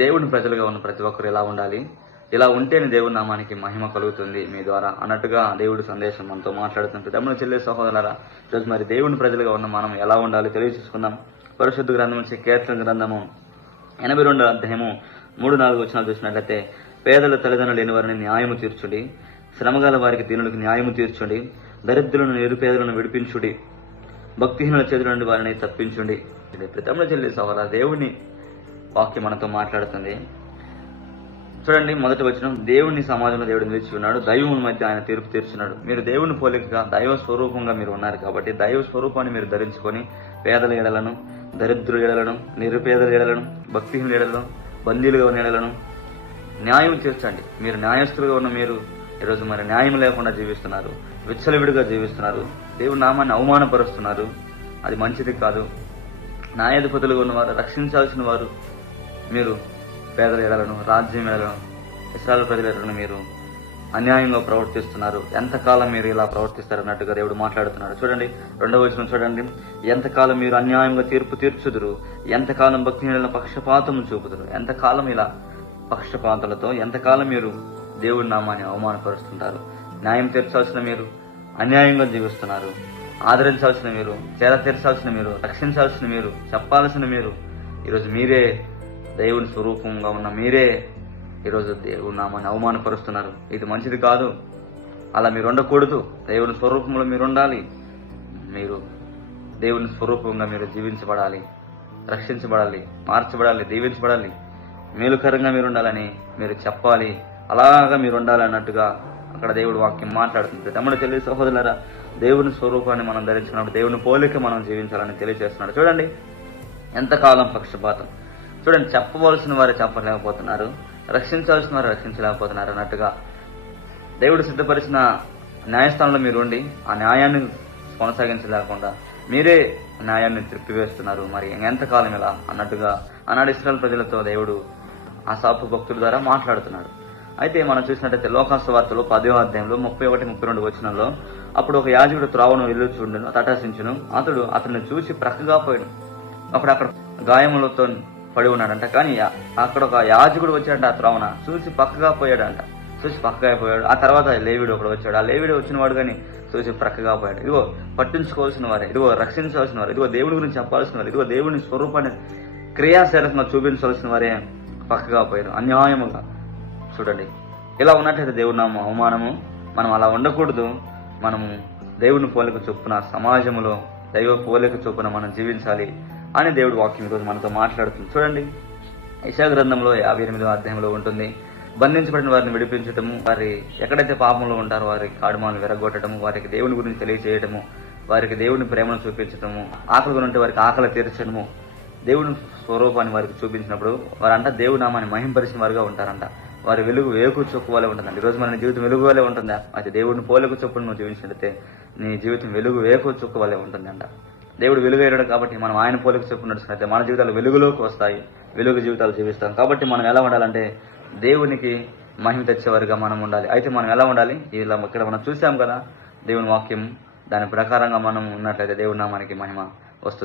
దేవుని ప్రజలుగా ఉన్న ప్రతి ఒక్కరు ఇలా ఉండాలి, ఇలా ఉంటేనే దేవుని నామానికి మహిమ కలుగుతుంది మీ ద్వారా అన్నట్టుగా దేవుడి సందేశం మనతో మాట్లాడుతుంటే తమ్ముడు చెల్లె సహోదరులారా, ఈరోజు మరి దేవుని ప్రజలుగా ఉన్న మనం ఎలా ఉండాలి తెలియజేసుకుందాం. పరిశుద్ధ గ్రంథం నుంచి కీర్తన గ్రంథము 82వ అధ్యాయము 3-4 వచనాలు చూసినట్లయితే, పేదల తల్లిదండ్రులు లేని వారిని న్యాయము తీర్చుడి, శ్రమగల వారికి దీనులకు న్యాయము తీర్చుడి, దరిద్రులను నిరుపేదలను విడిపించుడి, భక్తిహీనుల చేతుల నుండి వారిని తప్పించుండి. తమ్ముడు చెల్లి సహోదరా, దేవుని వాక్యం మనతో మాట్లాడుతుంది. చూడండి, మొదటి వచనం, దేవుని సమాజంలో దేవుడు నిలిచి ఉన్నాడు, దైవముల మధ్య ఆయన తీర్పు తీర్చున్నాడు. మీరు దేవుని పోలికగా దైవ స్వరూపంగా మీరు ఉన్నారు కాబట్టి దైవ స్వరూపాన్ని మీరు ధరించుకొని పేదల ఎడలను, దరిద్రుల ఎడలను, నిరుపేదల ఎడలను, భక్తిహీనుల ఎడలను, బందీలుగా ఉన్న ఎడలను న్యాయం తీర్చండి. మీరు న్యాయస్తులుగా ఉన్న మీరు ఈరోజు మరి న్యాయం లేకుండా జీవిస్తున్నారు, విచ్చలవిడిగా జీవిస్తున్నారు, దేవుని నామాన్ని అవమానపరుస్తున్నారు. అది మంచిది కాదు. న్యాయాధిపతులుగా ఉన్నవారు, రక్షించాల్సిన వారు మీరు పేదల ఎడలను, రాజ్యం ఎడలను, ఇశ్రాయేలు ప్రజల ఎడలను మీరు అన్యాయంగా ప్రవర్తిస్తున్నారు. ఎంతకాలం మీరు ఇలా ప్రవర్తిస్తారన్నట్టుగా దేవుడు మాట్లాడుతున్నాడు. చూడండి, 2వ వచనం చూడండి, ఎంతకాలం మీరు అన్యాయంగా తీర్పు తీర్చుదురు, ఎంతకాలం భక్తిహీనుల పక్షపాతం చూపుదురు. ఎంతకాలం ఇలా పక్షపాతాలతో ఎంతకాలం మీరు దేవుడి నామాన్ని అవమానపరుస్తుంటారు. న్యాయం తీర్చాల్సిన మీరు అన్యాయంగా జీవిస్తున్నారు. ఆదరించాల్సిన మీరు, చేర తీర్చాల్సిన మీరు, రక్షించాల్సిన మీరు, చెప్పాల్సిన మీరు ఈరోజు మీరే దేవుని స్వరూపంగా ఉన్న మీరే ఈరోజు దేవుని నామాన్ని అవమానపరుస్తున్నారు. ఇది మంచిది కాదు. అలా మీరు ఉండకూడదు. దేవుని స్వరూపంలో మీరు ఉండాలి. మీరు దేవుని స్వరూపంగా మీరు జీవించబడాలి, రక్షించబడాలి, మార్చబడాలి, దీవించబడాలి, మేలుకరంగా మీరు ఉండాలని మీరు చెప్పాలి. అలాగా మీరు ఉండాలి అన్నట్టుగా అక్కడ దేవుడు వాక్యం మాట్లాడుతుంది. తమ్ముడు చెల్లి సహోదరులారా, దేవుని స్వరూపాన్ని మనం ధరించుకున్నప్పుడు దేవుని పోలిక మనం జీవించాలని తెలియజేస్తున్నాడు. చూడండి, ఎంతకాలం పక్షపాతం. చూడండి, చెప్పవలసిన వారు చెప్పలేకపోతున్నారు, రక్షించాల్సిన వారు రక్షించలేకపోతున్నారు అన్నట్టుగా దేవుడు సిద్ధపరిచిన న్యాయస్థానంలో మీరు ఉండి ఆ న్యాయాన్ని కొనసాగించలేకుండా మీరే న్యాయాన్ని త్రిప్పివేస్తున్నారు. మరి ఎంతకాలం ఇలా అన్నట్టుగా ఆనాడు ఇశ్రాయేలు ప్రజలతో దేవుడు ఆసాపు భక్తుల ద్వారా మాట్లాడుతున్నాడు. అయితే మనం చూసినట్టయితే లోకాసు వార్తలు 10వ అధ్యాయంలో 31-32 వచనంలో, అప్పుడు ఒక యాజకుడు త్రోవను వెళ్ళుచుండును, తటస్థించును, అతను చూసి ప్రక్కగా పోయాడు. అప్పుడు అక్కడ గాయములతో పడి ఉన్నాడంట. కానీ అక్కడ ఒక యాజకుడు వచ్చాడంట, ఆ త్రోవన చూసి పక్కగా పోయాడంట. ఆ తర్వాత లేవీడు ఒకడు వచ్చాడు. ఆ లేవీడు వచ్చిన వాడు కానీ చూసి ప్రక్కగా పోయాడు. ఇదిగో పట్టించుకోవాల్సిన వారే, ఇదిగో రక్షించాల్సిన వారు, ఇదిగో దేవుడి గురించి చెప్పాల్సిన వారు, ఇదిగో దేవుని స్వరూపాన్ని క్రియాశీలకంగా చూపించాల్సిన వారే పక్కగా పోయారు అన్యాయముగా. చూడండి, ఇలా ఉన్నట్టయితే దేవుడి నామ అవమానము. మనం అలా ఉండకూడదు. మనము దేవుని పోలిక చొప్పున సమాజంలో దైవ పోలిక చొప్పున మనం జీవించాలి అని దేవుడు వాక్యం ఈరోజు మనతో మాట్లాడుతుంది. చూడండి, యెషయా గ్రంథంలో 58వ అధ్యాయంలో ఉంటుంది, బంధించబడిన వారిని విడిపించటము, వారి ఎక్కడైతే పాపంలో ఉంటారో వారి కాడుమాలను విరగొట్టడము, వారికి దేవుని గురించి తెలియజేయటము, వారికి దేవుని ప్రేమను చూపించటము, ఆకలి ఉంటే వారికి ఆకలి తీర్చడము, దేవుని స్వరూపాన్ని వారికి చూపించినప్పుడు వారంట దేవుడి నామాన్ని మహింపరిచిన వారుగా ఉంటారంట. వారి వెలుగు వేకు చొక్కు వలె ఉంటుందండి. ఈరోజు మన జీవితం వెలుగు వలె ఉంటుందా? అయితే దేవుడిని పోలిక చొప్పున నువ్వు జీవించినట్లయితే నీ జీవితం వెలుగు వేకు చొక్కు వలె ఉంటుందంట. దేవుడు వెలుగేయడు కాబట్టి మనం ఆయన పోలిక చొప్పున నడుచుకున్నట్లయితే మన జీవితాలు వెలుగులోకి వస్తాయి, వెలుగు జీవితాలు జీవిస్తాం. కాబట్టి మనం ఎలా ఉండాలంటే దేవునికి మహిమ తెచ్చేవారుగా మనం ఉండాలి. అయితే మనం ఎలా ఉండాలి? ఇలా ఇక్కడ మనం చూసాం కదా దేవుని వాక్యం, దాని ప్రకారంగా మనం ఉన్నట్లయితే దేవుడి నామానికి మహిమ వస్తుంది.